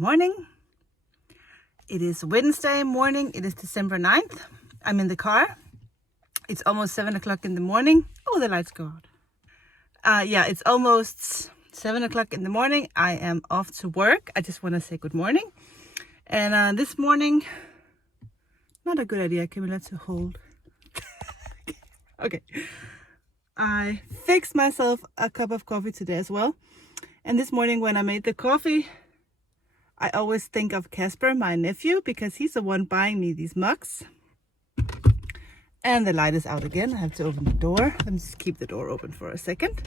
morning. It is Wednesday morning. It is December 9th. I'm in the car. It's almost 7 o'clock in the morning. Oh, the lights go out. Yeah, it's almost 7 o'clock in the morning. I am off to work. I just want to say good morning. And this morning, not a good idea, Camilla, to hold. Okay. I fixed myself a cup of coffee today as well. And this morning when I made the coffee, I always think of Casper, my nephew, because he's the one buying me these mugs. And the light is out again. I have to open the door. Let me just keep the door open for a second.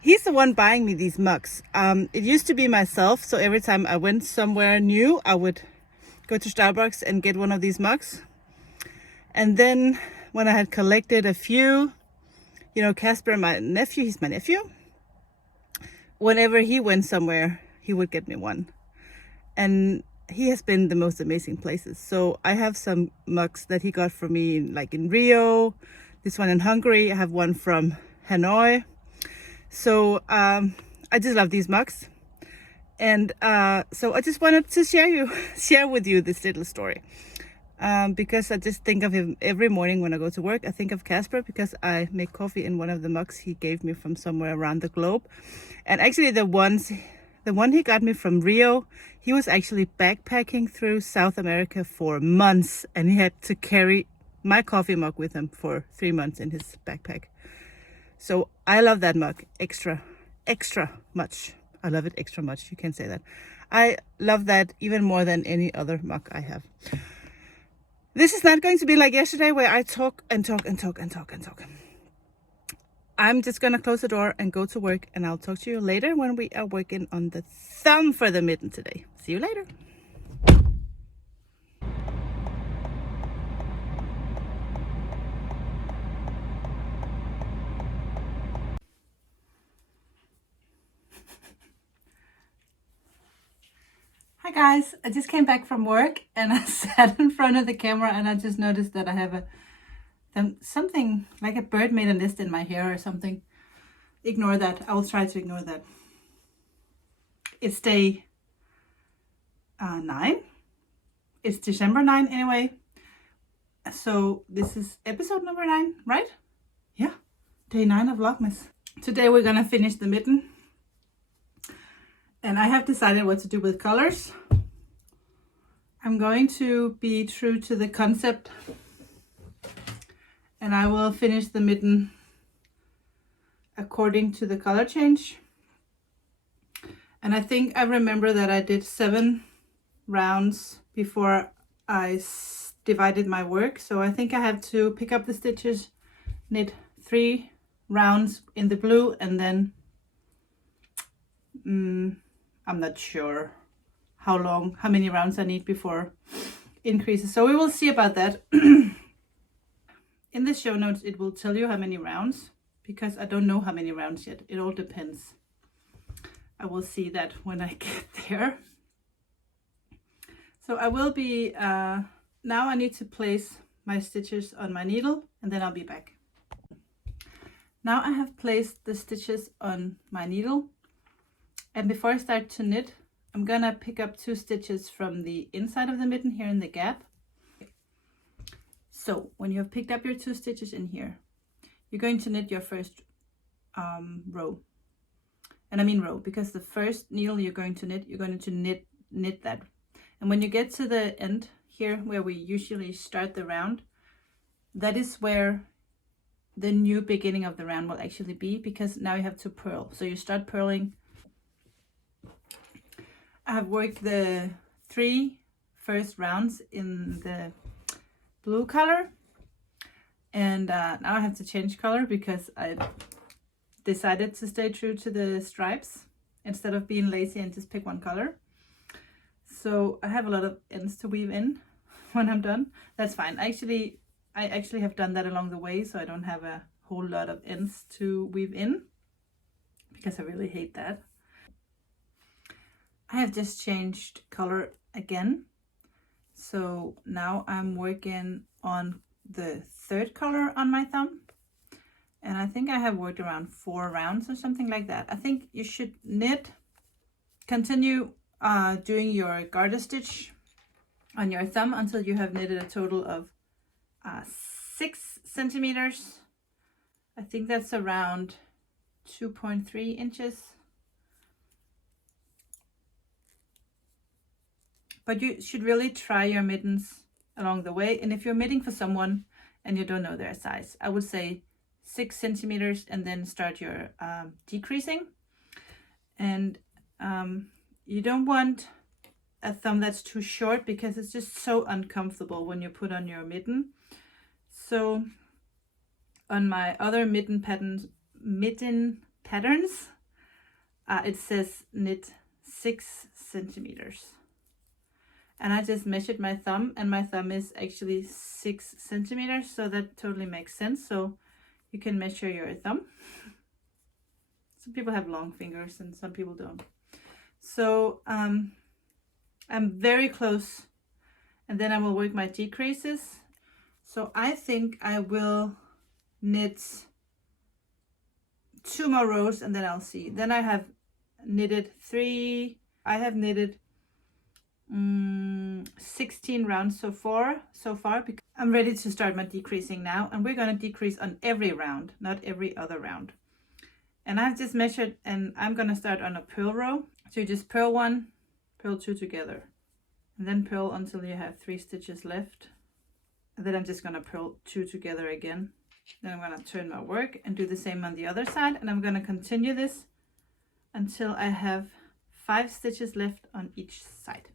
He's the one buying me these mugs. It used to be myself, so every time I went somewhere new, I would go to Starbucks and get one of these mugs. And then when I had collected a few, you know, Casper, my nephew, he's my nephew. Whenever he went somewhere, he would get me one. And he has been the most amazing places. So I have some mugs that he got for me, like in Rio, this one in Hungary. I have one from Hanoi. So I just love these mugs. And so I just wanted to share with you this little story. Because I just think of him every morning when I go to work. I think of Casper because I make coffee in one of the mugs he gave me from somewhere around the globe. And actually the one he got me from Rio, he was actually backpacking through South America for months, and he had to carry my coffee mug with him for 3 months in his backpack. So I love that mug extra much. I love it extra much. You can say that. I love that even more than any other mug I have. This is not going to be like yesterday where I talk and talk. I'm just going to close the door and go to work, and I'll talk to you later when we are working on the thumb for the mitten today. See you later. Hi guys, I just came back from work and I sat in front of the camera and I just noticed that I have something like a bird made a nest in my hair or something. Ignore that. I will try to ignore that. It's day 9. It's December 9 anyway. So this is episode number 9, right? Yeah, day 9 of Vlogmas. Today we're gonna finish the mitten. And I have decided what to do with colors. I'm going to be true to the concept. And I will finish the mitten according to the color change. And I think I remember that I did 7 rounds before I divided my work. So I think I have to pick up the stitches, knit 3 rounds in the blue, and then I'm not sure how many rounds I need before increases. So we will see about that. In the show notes, it will tell you how many rounds, because I don't know how many rounds yet. It all depends. I will see that when I get there. So I will be, now I need to place my stitches on my needle, and then I'll be back. Now I have placed the stitches on my needle. And before I start to knit, I'm gonna pick up 2 stitches from the inside of the mitten here in the gap. So when you have picked up your 2 stitches in here, you're going to knit your first row. And I mean row, because the first needle you're going to knit that. And when you get to the end here, where we usually start the round, that is where the new beginning of the round will actually be, because now you have to purl. So you start purling. I have worked the 3 first rounds in the blue color, and now I have to change color because I decided to stay true to the stripes instead of being lazy and just pick one color. So I have a lot of ends to weave in when I'm done. That's fine. I actually have done that along the way, so I don't have a whole lot of ends to weave in, because I really hate that. I have just changed color again. So now I'm working on the 3rd color on my thumb. And I think I have worked around 4 rounds or something like that. I think you should knit Continue doing your garter stitch on your thumb until you have knitted a total of 6 centimeters. I think that's around 2.3 inches. But you should really try your mittens along the way. And if you're knitting for someone and you don't know their size, I would say 6 centimeters and then start your decreasing. And you don't want a thumb that's too short because it's just so uncomfortable when you put on your mitten. So on my other mitten patterns, it says knit 6 centimeters. And I just measured my thumb, and my thumb is actually 6 centimeters, so that totally makes sense. So you can measure your thumb. Some people have long fingers and some people don't. So I'm very close, and then I will work my decreases. So I think I will knit 2 more rows and then I'll see. Then I have knitted 16 rounds so far because I'm ready to start my decreasing now, and we're going to decrease on every round, not every other round. And I've just measured, and I'm going to start on a purl row. So you just purl 1, purl 2 together, and then purl until you have 3 stitches left. And then I'm just going to purl 2 together again. Then I'm going to turn my work and do the same on the other side, and I'm going to continue this until I have 5 stitches left on each side.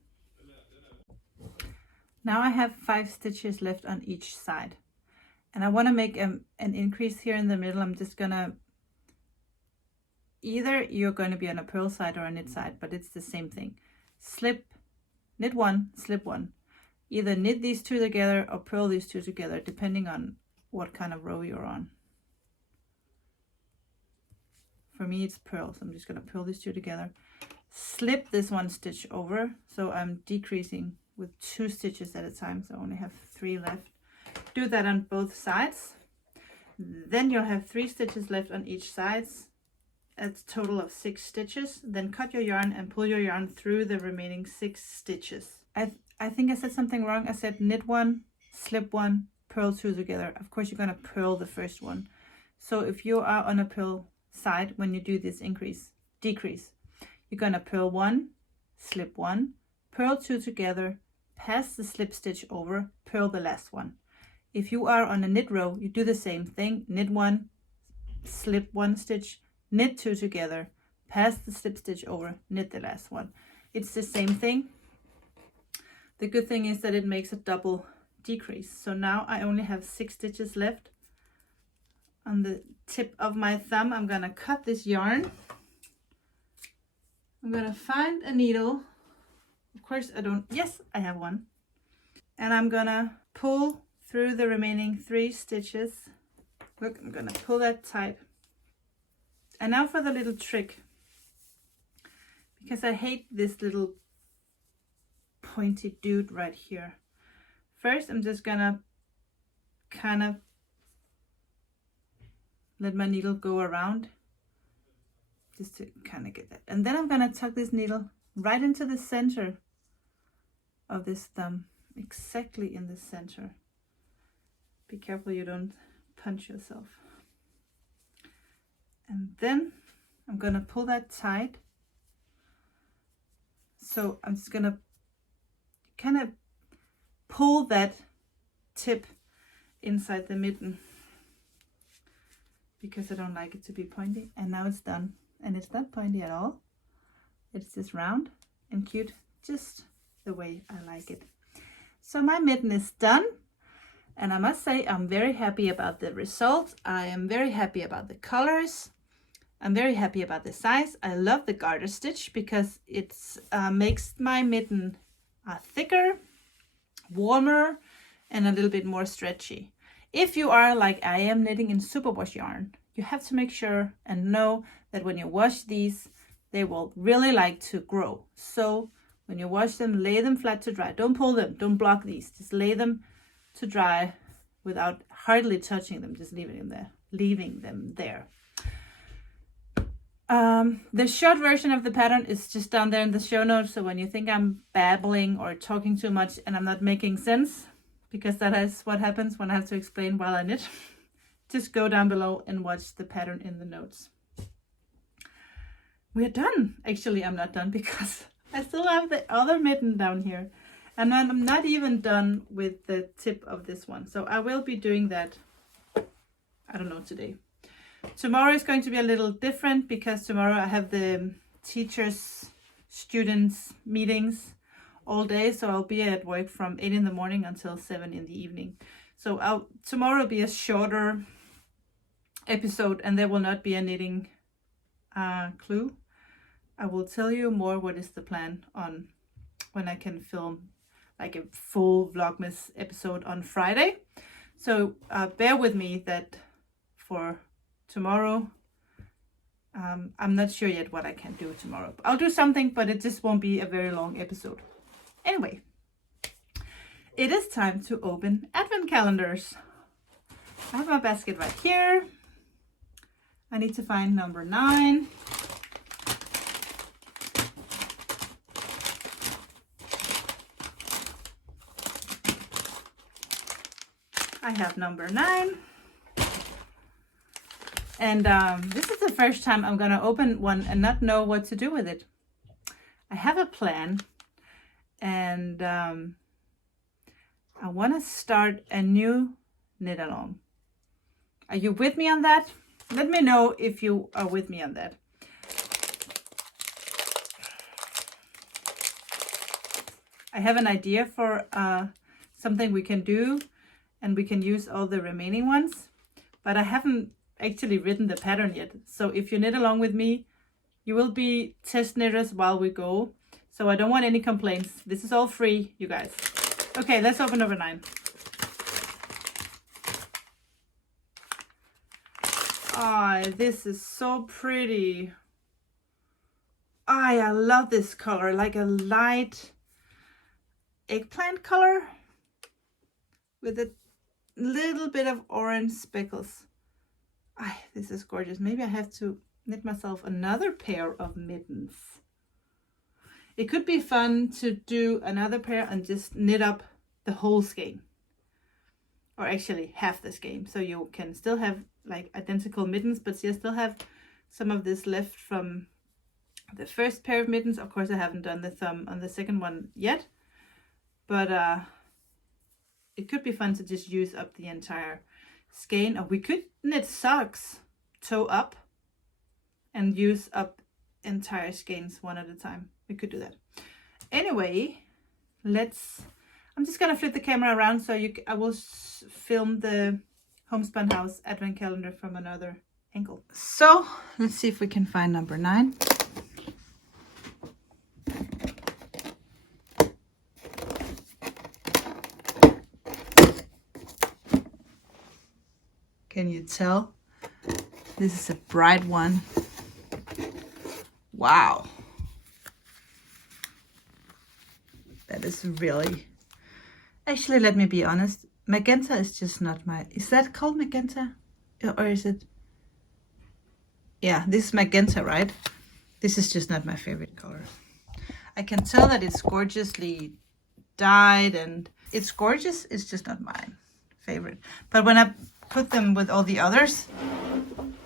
Now I have 5 stitches left on each side, and I want to make an increase here in the middle. I'm just gonna, either you're going to be on a purl side or a knit side, but it's the same thing. Slip, knit 1, slip 1. Either knit these 2 together or purl these 2 together, depending on what kind of row you're on. For me it's purl, so I'm just going to purl these 2 together. Slip this 1 stitch over, so I'm decreasing with 2 stitches at a time, so I only have 3 left. Do that on both sides. Then you'll have 3 stitches left on each side, a total of 6 stitches. Then cut your yarn and pull your yarn through the remaining 6 stitches. I think I said something wrong. I said knit 1, slip 1, purl 2 together. Of course you're going to purl the first one. So if you are on a purl side, when you do this decrease, you're going to purl 1, slip 1, purl 2 together, pass the slip stitch over, purl the last one. If you are on a knit row, you do the same thing. Knit 1, slip 1 stitch, knit 2 together, pass the slip stitch over, knit the last one. It's the same thing. The good thing is that it makes a double decrease. So now I only have 6 stitches left. On the tip of my thumb, I'm gonna cut this yarn. I'm gonna find a needle. Of course I have one. And I'm gonna pull through the remaining 3 stitches. Look, I'm gonna pull that tight. And now for the little trick, because I hate this little pointy dude right here. First, I'm just gonna kind of let my needle go around just to kind of get that. And then I'm gonna tuck this needle right into the center of this thumb, exactly in the center. Be careful you don't punch yourself. And then I'm gonna pull that tight. So I'm just gonna kind of pull that tip inside the mitten because I don't like it to be pointy. And now it's done, and it's not pointy at all. It's just round and cute, just the way I like it. So my mitten is done, and I must say I'm very happy about the result. I am very happy about the colors. I'm very happy about the size. I love the garter stitch because it makes my mitten thicker, warmer, and a little bit more stretchy. If you are like I am knitting in superwash yarn, you have to make sure and know that when you wash these, they will really like to grow. So when you wash them, lay them flat to dry. Don't pull them, don't block these. Just lay them to dry without hardly touching them, just leaving them there. The short version of the pattern is just down there in the show notes. So when you think I'm babbling or talking too much and I'm not making sense, because that is what happens when I have to explain while I knit, just go down below and watch the pattern in the notes. We're done. Actually, I'm not done because I still have the other mitten down here. And I'm not even done with the tip of this one. So I will be doing that, I don't know, today. Tomorrow is going to be a little different because tomorrow I have the teachers, students meetings all day. So I'll be at work from 8 in the morning until 7 in the evening. So tomorrow will be a shorter episode and there will not be a knitting clue. I will tell you more what is the plan on when I can film like a full vlogmas episode on Friday. So bear with me that for tomorrow, I'm not sure yet what I can do tomorrow. I'll do something, but it just won't be a very long episode. Anyway, it is time to open advent calendars. I have my basket right here. I need to find number 9. I have number 9. And this is the first time I'm gonna open one and not know what to do with it. I have a plan and I wanna start a new knit along. Are you with me on that? Let me know if you are with me on that. I have an idea for something we can do and we can use all the remaining ones, but I haven't actually written the pattern yet. So if you knit along with me, you will be test knitters while we go. So I don't want any complaints. This is all free, you guys. Okay, let's open number 9. Ah, this is so pretty. I love this color, like a light eggplant color with a little bit of orange speckles. This is gorgeous. Maybe I have to knit myself another pair of mittens. It could be fun to do another pair and just knit up the whole skein, or actually half the skein, so you can still have like identical mittens, but you still have some of this left from the first pair of mittens. Of course, I haven't done the thumb on the second one yet, but it could be fun to just use up the entire skein. Or we could knit socks toe up and use up entire skeins one at a time. We could do that. Anyway, I'm just gonna flip the camera around so I will film the Homespun House advent calendar from another angle. So let's see if we can find number 9. Can you tell? This is a bright one. Wow. That is really... Actually, let me be honest. Magenta is just not my... Is that called magenta? Or is it... Yeah, this is magenta, right? This is just not my favorite color. I can tell that it's gorgeously dyed and it's gorgeous. It's just not my favorite. But when I put them with all the others,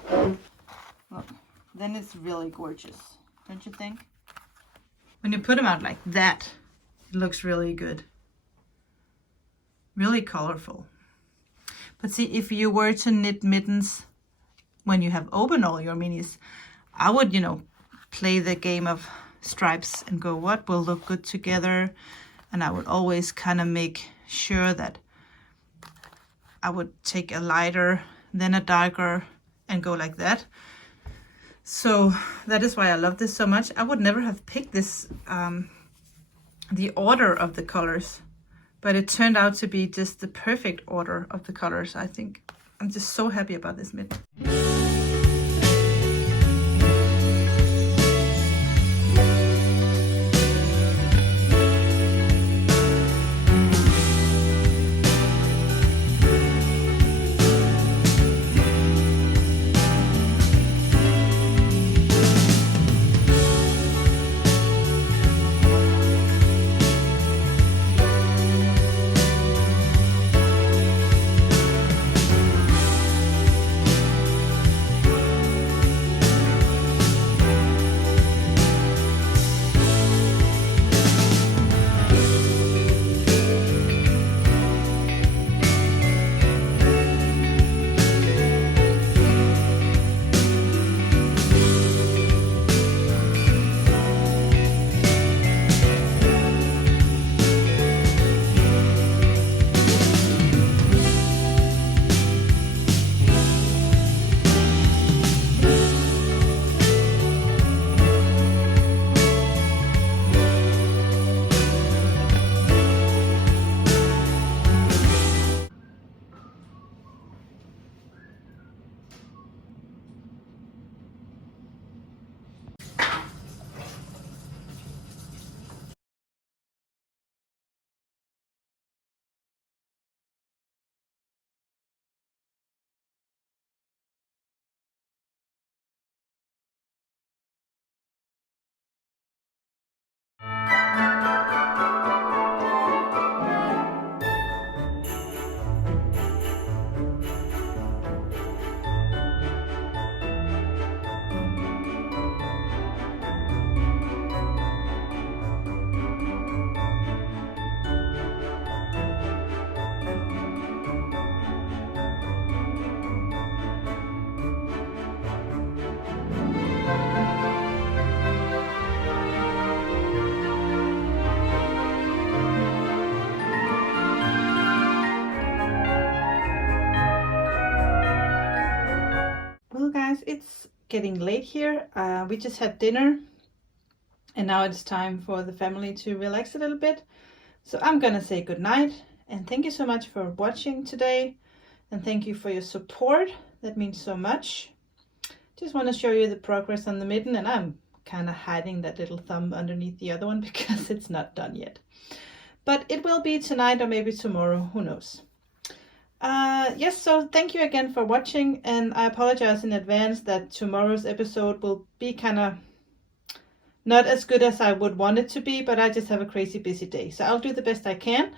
well, then it's really gorgeous, don't you think? When you put them out like that, it looks really good, really colorful. But see, if you were to knit mittens when you have opened all your minis, I would, you know, play the game of stripes and go, what will look good together? And I would always kind of make sure that I would take a lighter, then a darker, and go like that. So that is why I love this so much. I would never have picked this, the order of the colors, but it turned out to be just the perfect order of the colors. I think I'm just so happy about this mitten. getting late here. We just had dinner and now it's time for the family to relax a little bit. So I'm gonna say good night and thank you so much for watching today, and thank you for your support. That means so much. Just want to show you the progress on the mitten, and I'm kind of hiding that little thumb underneath the other one because it's not done yet. But it will be tonight or maybe tomorrow, who knows. Yes, so thank you again for watching, and I apologize in advance that tomorrow's episode will be kind of not as good as I would want it to be, but I just have a crazy busy day. So I'll do the best I can,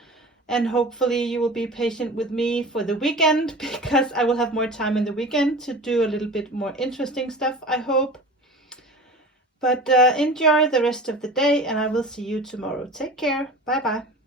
and hopefully you will be patient with me for the weekend because I will have more time in the weekend to do a little bit more interesting stuff, I hope. But enjoy the rest of the day, and I will see you tomorrow. Take care. Bye bye.